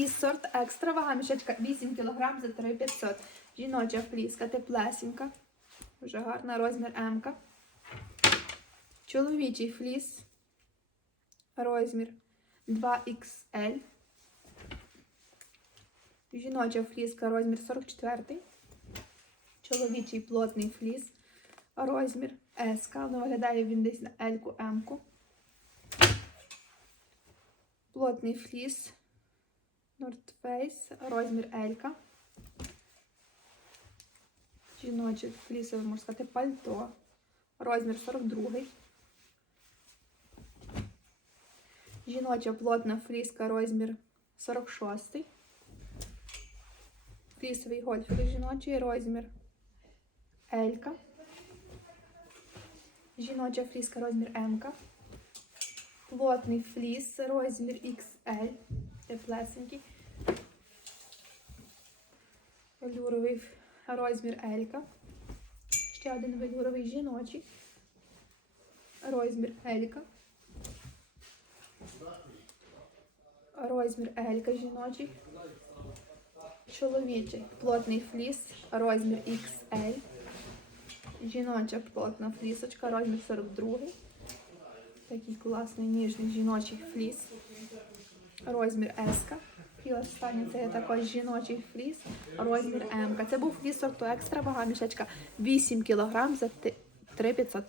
Фліс сорт екстра, вага мішечка 8 кг за 3500. Жіноча фліска теплесенька. Дуже гарна, розмір М. -ка. Чоловічий фліс. Розмір 2XL. Жіноча фліска розмір 44. Чоловічий плотний фліс. Розмір S. Ну, виглядає він десь на L-ку, М-ку. Плотний фліс. North Face. Розмір L. Жіноче флісове, можна сказати, пальто. Розмір 42. Жіноча плотна фліска, розмір 46. Флісовий гольфик жіночий, розмір L. Жіноча фліска, розмір М. Плотний фліс, розмір XL. Теплесенький. Велюровий розмір L. Ще один велюровий жіночий. Розмір L. Розмір L жіночий. Чоловічий плотний фліс, розмір XL. Жіноча плотна флісочка, розмір 42. Такий класний ніжний жіночий фліс. Розмір S. І останній це є також жіночий фліс, розмір М. Це був фліс сорту екстра, вага мішечка 8 кг за 3500.